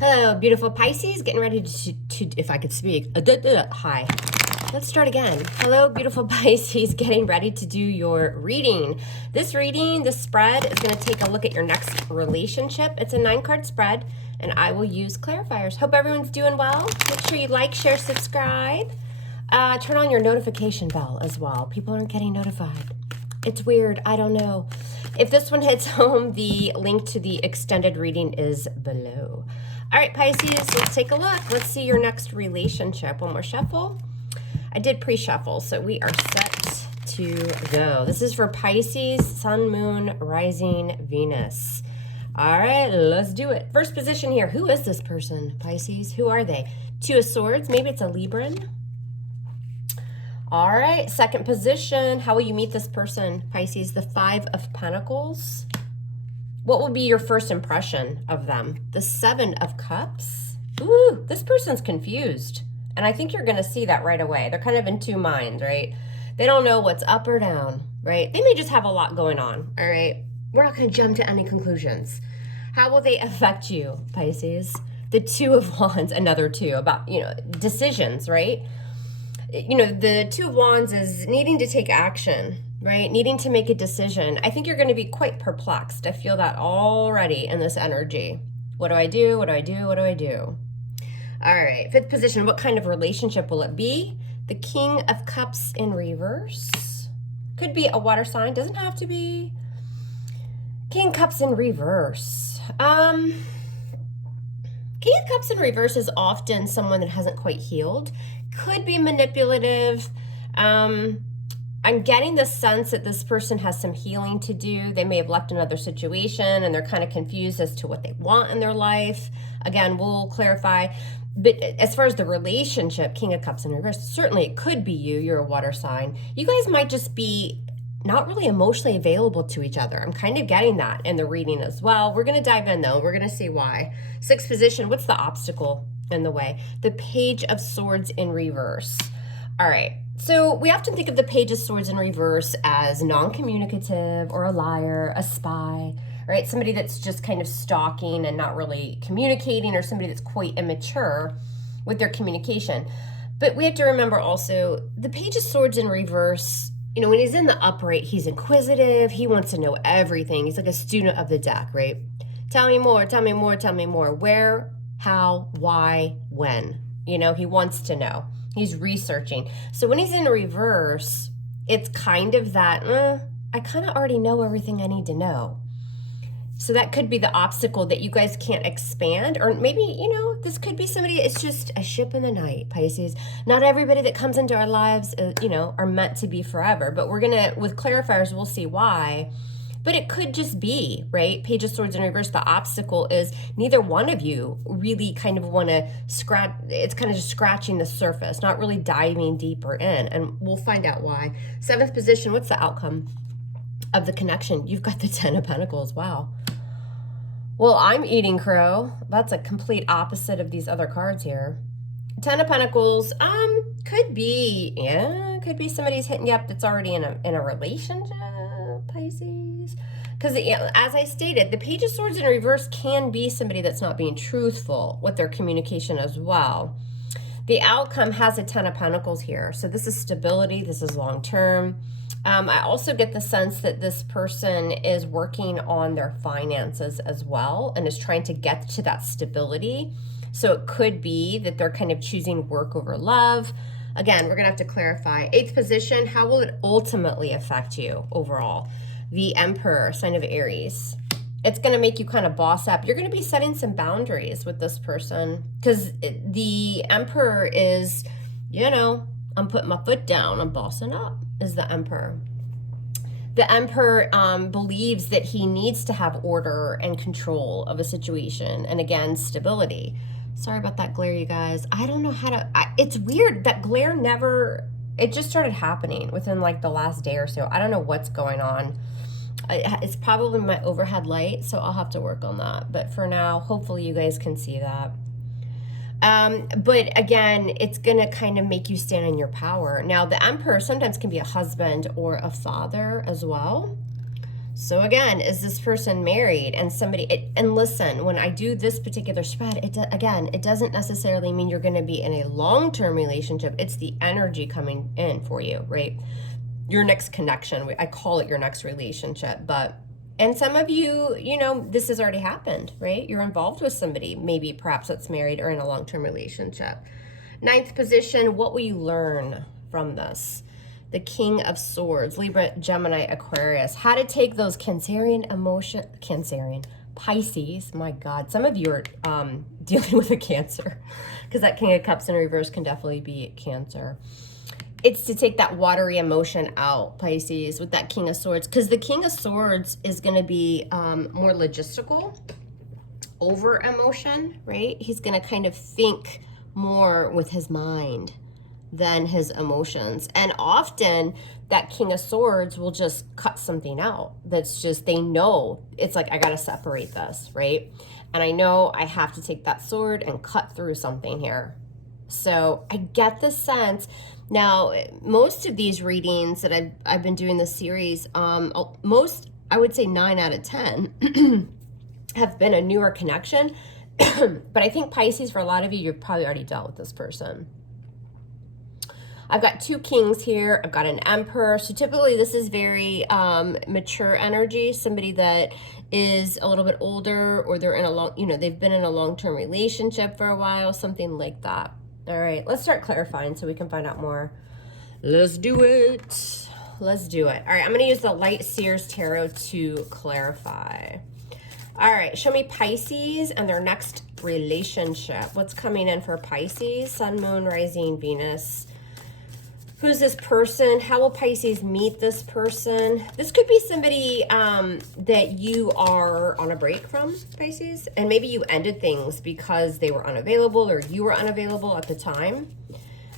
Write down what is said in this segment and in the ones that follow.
Hello, beautiful Pisces. Getting ready to if I could speak. Hi. Let's start again. Hello, beautiful Pisces. Getting ready to do your reading. This spread is going to take a look at your next relationship. It's a 9-card spread, and I will use clarifiers. Hope everyone's doing well. Make sure you like, share, subscribe. Turn on your notification bell as well. People aren't getting notified. It's weird. I don't know. If this one hits home, the link to the extended reading is below. All right, Pisces, let's take a look. Let's see your next relationship. One more shuffle. I did pre-shuffle, so we are set to go. This is for Pisces, Sun, Moon, Rising, Venus. All right, let's do it. First position here. Who is this person, Pisces? Who are they? Two of Swords. Maybe it's a Libran. All right, second position. How will you meet this person, Pisces? The 5 of Pentacles. What will be your first impression of them? The 7 of Cups. Ooh, this person's confused. And I think you're going to see that right away. They're kind of in two minds, right? They don't know what's up or down, right? They may just have a lot going on, all right? We're not going to jump to any conclusions. How will they affect you, Pisces? The 2 of Wands, another 2, about, decisions, right? The 2 of Wands is needing to take action, right? Needing to make a decision. I think you're going to be quite perplexed. I feel that already in this energy. What do I do? What do I do? What do I do? All right, 5th position. What kind of relationship will it be? The King of Cups in reverse. Could be a water sign. Doesn't have to be. King of Cups in reverse. King of Cups in reverse is often someone that hasn't quite healed. Could be manipulative. I'm getting the sense that this person has some healing to do. They may have left another situation and they're kind of confused as to what they want in their life. Again, we'll clarify. But as far as the relationship, King of Cups in reverse, certainly it could be you. You're a water sign. You guys might just be not really emotionally available to each other. I'm kind of getting that in the reading as well. We're going to dive in though. We're going to see why. 6th position, what's the obstacle in the way? The Page of Swords in reverse. All right. So we often think of the Page of Swords in reverse as non-communicative or a liar, a spy, right? Somebody that's just kind of stalking and not really communicating, or somebody that's quite immature with their communication. But we have to remember also the Page of Swords in reverse, when he's in the upright, he's inquisitive. He wants to know everything. He's like a student of the deck, right? Tell me more, tell me more, tell me more. Where, how, why, when? He wants to know. He's researching. So when he's in reverse, it's kind of that, I kind of already know everything I need to know. So that could be the obstacle that you guys can't expand. Or maybe, this could be somebody, it's just a ship in the night, Pisces. Not everybody that comes into our lives, are meant to be forever. But we're going to, with clarifiers, we'll see why. But it could just be, right? Page of Swords in reverse. The obstacle is neither one of you really kind of want to scratch. It's kind of just scratching the surface, not really diving deeper in. And we'll find out why. 7th position, what's the outcome of the connection? You've got the 10 of Pentacles. Wow. Well, I'm eating crow. That's a complete opposite of these other cards here. 10 of Pentacles, could be somebody's hitting you up that's already in a relationship, Pisces. Because as I stated, the Page of Swords in reverse can be somebody that's not being truthful with their communication as well. The outcome has a 10 of Pentacles here. So this is stability. This is long term. I also get the sense that this person is working on their finances as well and is trying to get to that stability. So it could be that they're kind of choosing work over love. Again, we're going to have to clarify. 8th position, how will it ultimately affect you overall? The Emperor, sign of Aries. It's going to make you kind of boss up. You're going to be setting some boundaries with this person because the Emperor is, I'm putting my foot down. I'm bossing up, is the Emperor. The Emperor believes that he needs to have order and control of a situation. And again, stability. Sorry about that glare, you guys. I don't know how to, it's weird. That glare it just started happening within like the last day or so. I don't know what's going on. It's probably my overhead light, so I'll have to work on that. But for now, hopefully you guys can see that. But again, it's going to kind of make you stand in your power. Now, the Emperor sometimes can be a husband or a father as well. So again, is this person married? And somebody, and listen, when I do this particular spread, it doesn't necessarily mean you're going to be in a long-term relationship. It's the energy coming in for you, right? Your next connection. I call it your next relationship. And some of you, you know, this has already happened, right? You're involved with somebody, maybe perhaps that's married or in a long-term relationship. Ninth position, what will you learn from this? The King of Swords, Libra, Gemini, Aquarius. How to take those Cancerian, Pisces. My God, some of you are dealing with a Cancer, because that King of Cups in reverse can definitely be Cancer. It's to take that watery emotion out, Pisces, with that King of Swords, because the King of Swords is going to be more logistical over emotion, right? He's going to kind of think more with his mind than his emotions. And often that King of Swords will just cut something out. That's just, they know, it's like, I got to separate this, right? And I know I have to take that sword and cut through something here. So I get the sense. Now, most of these readings that I've been doing this series, most, I would say 9 out of 10 have been a newer connection. But I think Pisces, for a lot of you, you've probably already dealt with this person. I've got 2 kings here. I've got an emperor. So typically this is very mature energy, somebody that is a little bit older, or they're in a long, you know, they've been in a long-term relationship for a while, something like that. All right, let's start clarifying so we can find out more. Let's do it. Let's do it. All right, I'm going to use the Light Seers Tarot to clarify. All right, show me Pisces and their next relationship. What's coming in for Pisces? Sun, Moon, Rising, Venus. Who's this person? How will Pisces meet this person? This could be somebody that you are on a break from, Pisces. And maybe you ended things because they were unavailable or you were unavailable at the time.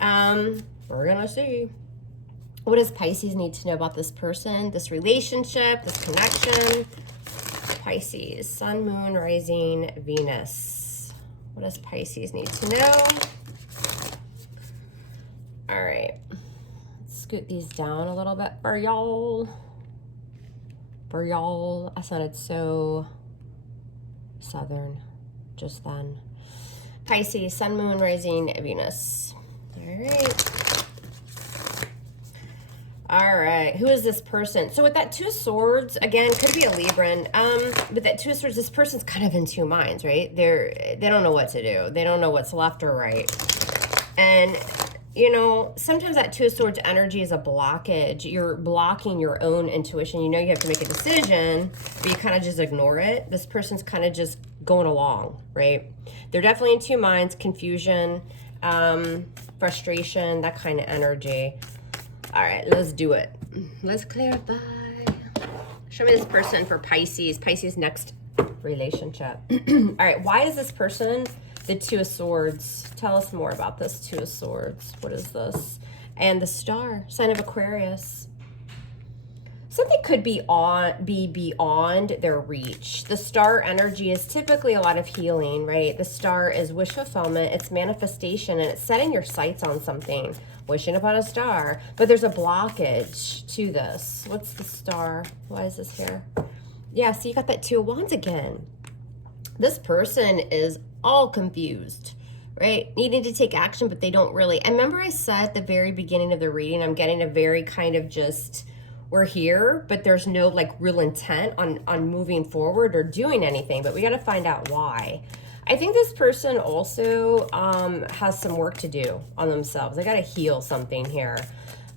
We're going to see. What does Pisces need to know about this person, this relationship, this connection? Pisces, Sun, Moon, Rising, Venus. What does Pisces need to know? All right. Scoot these down a little bit for y'all. I sounded so southern just then. Pisces, Sun, Moon, Rising, Venus. All right. Who is this person? So with that 2 of Swords, again, could be a Libran. With that 2 of Swords, this person's kind of in 2 minds, right? They don't know what to do. They don't know what's left or right. And you know, sometimes that 2 of Swords energy is a blockage. You're blocking your own intuition. You know you have to make a decision, but you kind of just ignore it. This person's kind of just going along, right? They're definitely in 2 minds, confusion, frustration, that kind of energy. All right, let's do it. Let's clarify. Show me this person for Pisces. Pisces' next relationship. All right, why is this person the 2 of Swords? Tell us more about this 2 of Swords. What is this? And the Star, sign of Aquarius. Something could be beyond their reach. The Star energy is typically a lot of healing, right? The Star is wish fulfillment. It's manifestation, and it's setting your sights on something. Wishing upon a star. But there's a blockage to this. What's the Star? Why is this here? Yeah, so you got that 2 of Wands again. This person is all confused, right? Needing to take action, but they don't really. And remember I said at the very beginning of the reading, I'm getting a very kind of just, we're here, but there's no like real intent on moving forward or doing anything, but we got to find out why. I think this person also has some work to do on themselves. They got to heal something here.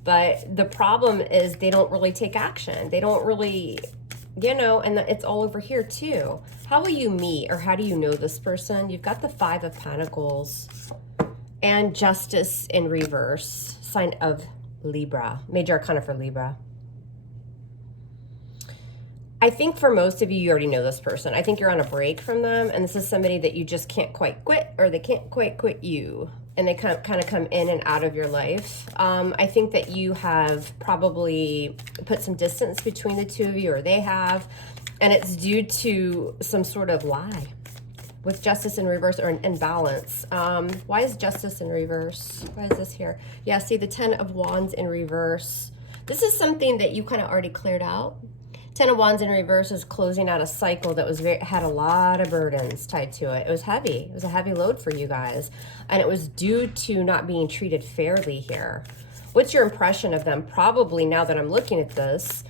But the problem is they don't really take action. They don't really, you know, and it's all over here too. How will you meet, or how do you know this person? You've got the 5 of Pentacles and Justice in reverse, sign of Libra, major arcana for Libra. I think for most of you, you already know this person. I think you're on a break from them, and this is somebody that you just can't quite quit, or they can't quite quit you, and they kind of come in and out of your life. I think that you have probably put some distance between the 2 of you, or they have, and it's due to some sort of lie with Justice in reverse, or an imbalance. Why is Justice in reverse? Why is this here? Yeah, see the 10 of Wands in reverse. This is something that you kind of already cleared out. Ten of Wands in reverse is closing out a cycle that was had a lot of burdens tied to it. It was heavy. It was a heavy load for you guys. And it was due to not being treated fairly here. What's your impression of them? Probably, now that I'm looking at this,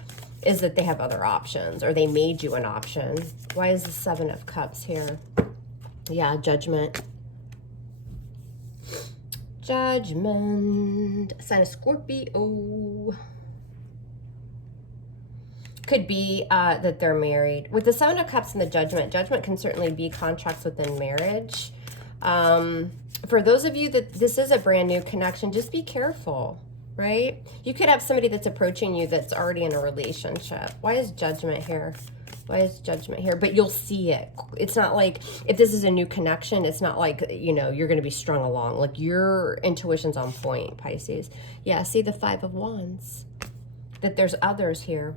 is that they have other options, or they made you an option. Why is the Seven of Cups here? Yeah, Judgment. Judgment. Sign of Scorpio. Could be that they're married. With the Seven of Cups and the Judgment, Judgment can certainly be contracts within marriage. For those of you that this is a brand new connection, just be careful, right? You could have somebody that's approaching you that's already in a relationship. Why is Judgment here? Why is Judgment here? But you'll see it. It's not like, if this is a new connection, it's not like, you know, you're going to be strung along. Like, your intuition's on point, Pisces. Yeah, see the Five of Wands. That there's others here.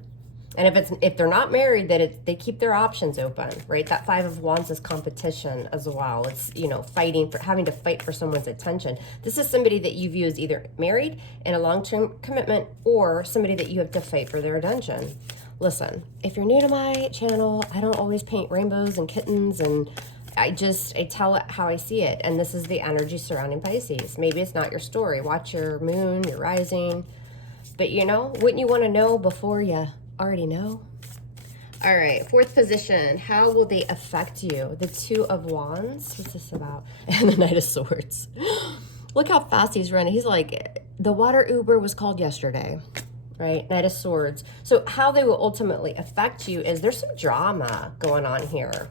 And if they're not married, that they keep their options open, right? That Five of Wands is competition as well. It's, you know, having to fight for someone's attention. This is somebody that you view as either married in a long-term commitment, or somebody that you have to fight for their attention. Listen, if you're new to my channel, I don't always paint rainbows and kittens, and I tell it how I see it. And this is the energy surrounding Pisces. Maybe it's not your story. Watch your moon, your rising. But, you know, wouldn't you want to know before you already know? All right, fourth position. How will they affect you? The Two of Wands. What's this about? And the Knight of Swords. Look how fast he's running. He's like, the water Uber was called yesterday, right? Knight of Swords. So how they will ultimately affect you is there's some drama going on here.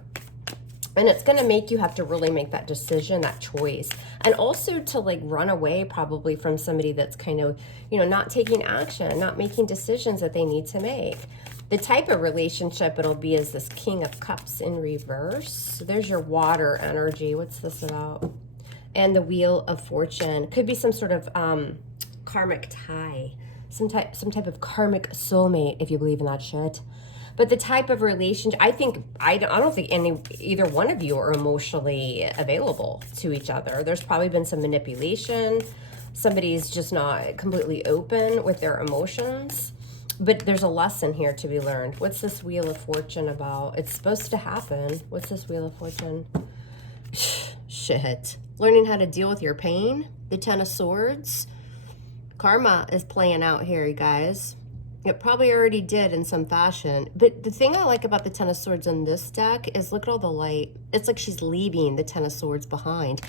And it's going to make you have to really make that decision, that choice. And also to like run away probably from somebody that's kind of, you know, not taking action, not making decisions that they need to make. The type of relationship it'll be is this King of Cups in reverse. So there's your water energy. What's this about? And the Wheel of Fortune. Could be some sort of karmic tie. Some type of karmic soulmate, if you believe in that shit. But the type of relationship, I don't think either one of you are emotionally available to each other. There's probably been some manipulation. Somebody's just not completely open with their emotions. But there's a lesson here to be learned. What's this Wheel of Fortune about? It's supposed to happen. What's this Wheel of Fortune? Shit. Learning how to deal with your pain. The Ten of Swords. Karma is playing out here, you guys. It probably already did in some fashion. But the thing I like about the Ten of Swords in this deck is look at all the light. It's like she's leaving the Ten of Swords behind.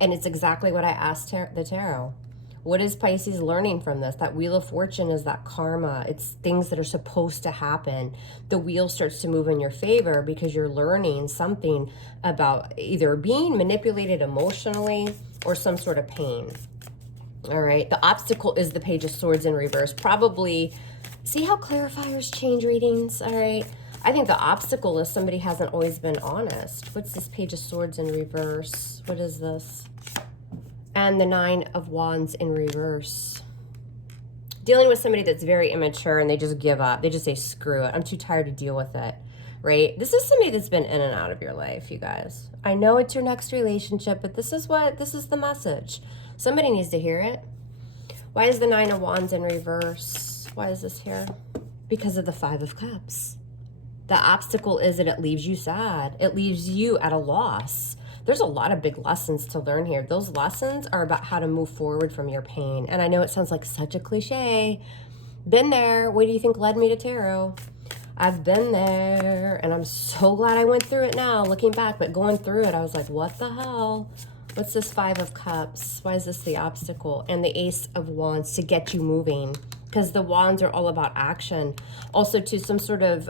And it's exactly what I asked the tarot. What is Pisces learning from this? That Wheel of Fortune is that karma. It's things that are supposed to happen. The wheel starts to move in your favor because you're learning something about either being manipulated emotionally or some sort of pain. All right. The obstacle is the Page of Swords in reverse. Probably... See how clarifiers change readings? All right. I think the obstacle is somebody hasn't always been honest. What's this Page of Swords in reverse? What is this? And the Nine of Wands in reverse. Dealing with somebody that's very immature and they just give up. They just say, screw it. I'm too tired to deal with it. Right? This is somebody that's been in and out of your life, you guys. I know it's your next relationship, but this is the message. Somebody needs to hear it. Why is the Nine of Wands in reverse? Why is this here? Because of the Five of Cups. The obstacle is that it leaves you sad. It leaves you at a loss. There's a lot of big lessons to learn here. Those lessons are about how to move forward from your pain. And I know it sounds like such a cliche. Been there. What do you think led me to tarot? I've been there. And I'm so glad I went through it now, looking back. But going through it, I was like, what the hell? What's this Five of Cups? Why is this the obstacle? And the Ace of Wands to get you moving. Because the wands are all about action. Also, too, some sort of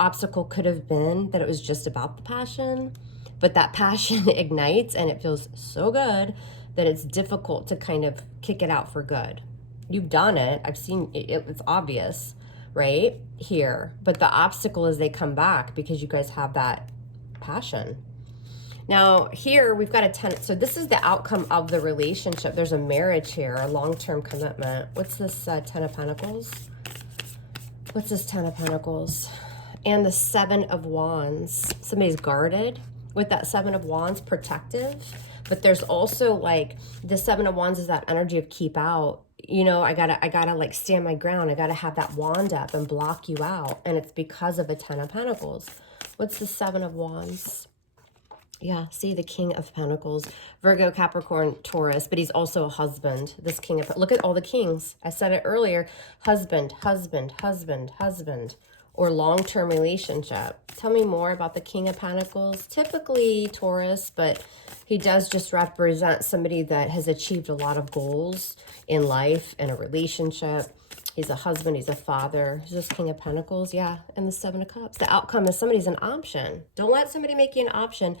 obstacle could have been that it was just about the passion. But that passion ignites and it feels so good that it's difficult to kind of kick it out for good. You've done it. I've seen it. It's obvious, right? Here. But the obstacle is they come back because you guys have that passion. Now, here we've got a 10. So this is the outcome of the relationship. There's a marriage here, a long-term commitment. What's this 10 of Pentacles? What's this 10 of Pentacles? And the 7 of Wands. Somebody's guarded with that 7 of Wands, protective. But there's also like the 7 of Wands is that energy of keep out. you know, I gotta like stand my ground. I gotta have that wand up and block you out. And it's because of a 10 of Pentacles. What's the 7 of Wands? Yeah, see, the King of Pentacles, Virgo, Capricorn, Taurus, but he's also a husband. This King of, look at all the kings. I said it earlier, husband, husband, husband, husband, or long-term relationship. Tell me more about the King of Pentacles. Typically Taurus, but he does just represent somebody that has achieved a lot of goals in life and a relationship. He's a husband, he's a father. He's just King of Pentacles, yeah, and the 7 of Cups. The outcome is somebody's an option. Don't let somebody make you an option.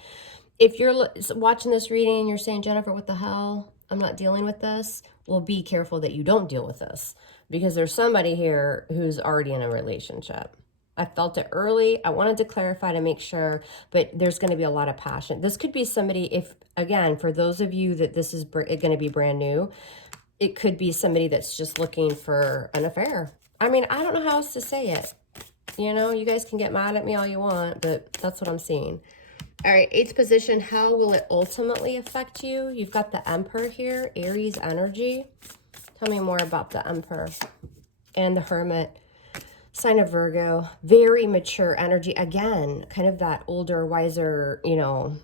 If you're watching this reading and you're saying, Jennifer, what the hell? I'm not dealing with this. Well, be careful that you don't deal with this, because there's somebody here who's already in a relationship. I felt it early. I wanted to clarify to make sure, but there's going to be a lot of passion. This could be somebody, if, again, for those of you that this is going to be brand new, it could be somebody that's just looking for an affair. I mean, I don't know how else to say it. You know, you guys can get mad at me all you want, but that's what I'm seeing. All right, 8th position, how will it ultimately affect you? You've got the Emperor here, Aries energy. Tell me more about the Emperor and the Hermit. Sign of Virgo, very mature energy. Again, kind of that older, wiser, you know,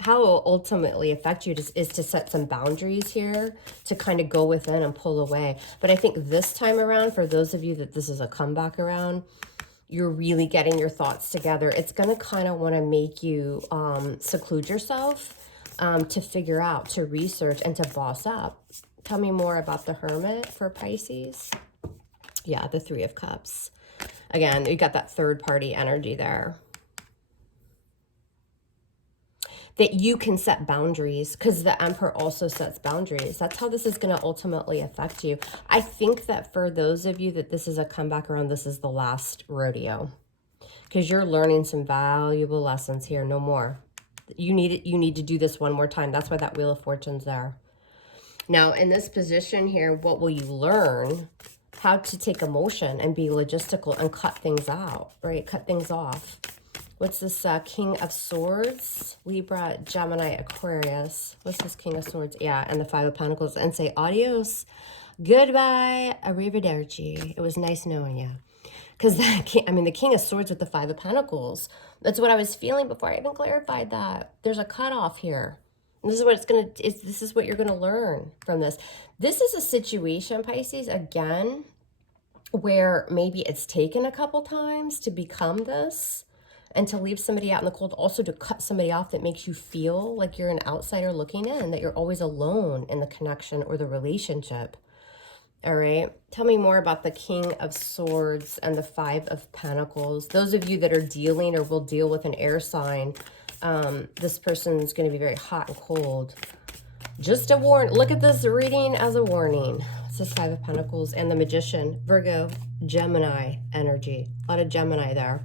how it will ultimately affect you is to set some boundaries here, to kind of go within and pull away. But I think this time around, for those of you that this is a comeback around, you're really getting your thoughts together. It's going to kind of want to make you seclude yourself to figure out, to research, and to boss up. Tell me more about the Hermit for Pisces. Yeah, the 3 of Cups. Again, you got that third party energy there. That you can set boundaries, because the Emperor also sets boundaries. That's how this is going to ultimately affect you. I think that for those of you that this is a comeback around, this is the last rodeo, because you're learning some valuable lessons here. No more. You need to do this one more time. That's why that Wheel of Fortune's there. Now, in this position here, what will you learn? How to take emotion and be logistical and cut things out, right? Cut things off. What's this King of Swords? Libra, Gemini, Aquarius. What's this King of Swords? Yeah, and the 5 of Pentacles. And say adios, goodbye, arrivederci. It was nice knowing you. Because the King of Swords with the 5 of Pentacles. That's what I was feeling before I even clarified that. There's a cutoff here. And this is what this is what you're gonna learn from this. This is a situation, Pisces, again, where maybe it's taken a couple times to become this. And to leave somebody out in the cold, also to cut somebody off that makes you feel like you're an outsider looking in, that you're always alone in the connection or the relationship. All right. Tell me more about the King of Swords and the 5 of Pentacles. Those of you that are dealing or will deal with an air sign, this person's going to be very hot and cold. Just a warning. Look at this reading as a warning. It's this 5 of Pentacles and the Magician, Virgo, Gemini energy. A lot of Gemini there.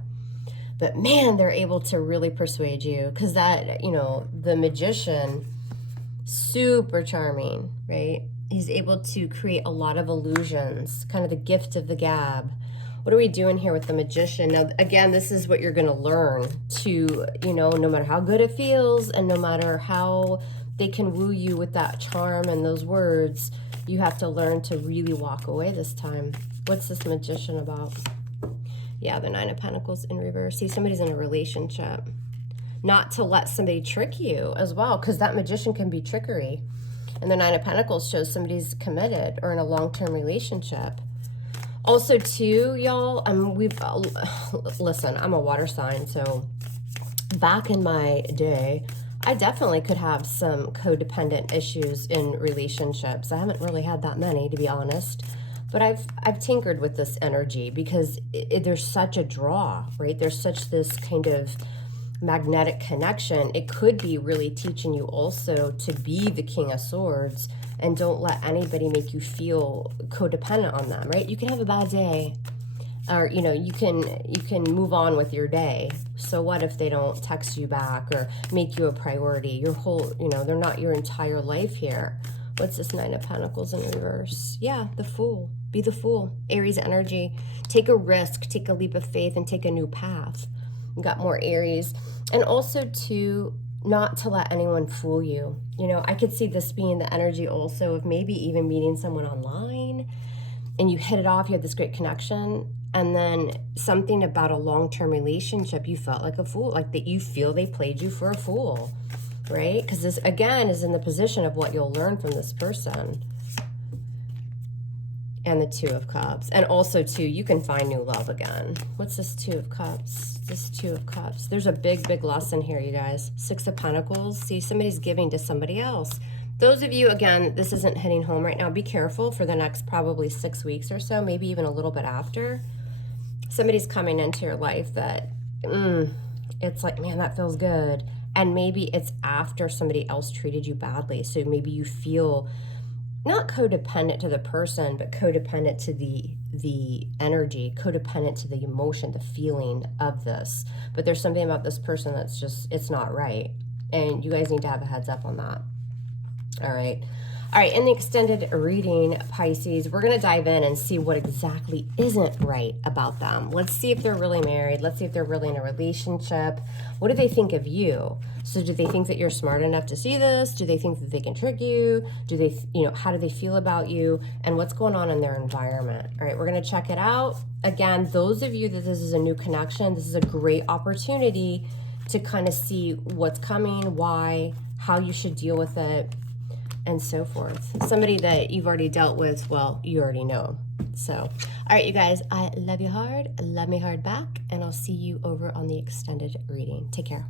But man, they're able to really persuade you, because that, you know, the Magician, super charming, right? He's able to create a lot of illusions, kind of the gift of the gab. What are we doing here with the Magician? Now, again, this is what you're going to learn to, you know, no matter how good it feels and no matter how they can woo you with that charm and those words, you have to learn to really walk away this time. What's this Magician about? Yeah, the 9 of Pentacles in reverse. See, somebody's in a relationship. Not to let somebody trick you as well, because that Magician can be trickery. And the 9 of Pentacles shows somebody's committed or in a long-term relationship. Also, too, y'all, listen, I'm a water sign, so back in my day, I definitely could have some codependent issues in relationships. I haven't really had that many, to be honest. But I've tinkered with this energy because there's such a draw, right? There's such this kind of magnetic connection. It could be really teaching you also to be the King of Swords and don't let anybody make you feel codependent on them, right? You can have a bad day, or you know, you can move on with your day. So what if they don't text you back or make you a priority? Your whole, you know, they're not your entire life here. What's this 9 of Pentacles in reverse? Yeah, the Fool. Be the Fool. Aries energy. Take a risk, take a leap of faith, and take a new path. You got more Aries. And also, to not to let anyone fool you. You know, I could see this being the energy also of maybe even meeting someone online and you hit it off, you had this great connection, and then something about a long-term relationship, you felt like a fool, like that you feel they played you for a fool, right? Because this, again, is in the position of what you'll learn from this person. And the Two of Cups. And also, too, you can find new love again. What's this Two of Cups? This Two of Cups. There's a big, big lesson here, you guys. Six of Pentacles. See, somebody's giving to somebody else. Those of you, again, this isn't hitting home right now. Be careful for the next probably 6 weeks or so, maybe even a little bit after. Somebody's coming into your life that, it's like, man, that feels good. And maybe it's after somebody else treated you badly. So maybe you feel not codependent to the person, but codependent to the energy, codependent to the emotion, the feeling of this. But there's something about this person that's just, it's not right. And you guys need to have a heads up on that. All right. All right, in the extended reading, Pisces, we're going to dive in and see what exactly isn't right about them. Let's see if they're really married. Let's see if they're really in a relationship. What do they think of you? So do they think that you're smart enough to see this? Do they think that they can trick you? Do they, how do they feel about you? And what's going on in their environment? All right, we're going to check it out. Again, those of you that this is a new connection, this is a great opportunity to kind of see what's coming, why, how you should deal with it, and so forth. Somebody that you've already dealt with, well, you already know. So, all right, you guys, I love you hard. Love me hard back. And I'll see you over on the extended reading. Take care.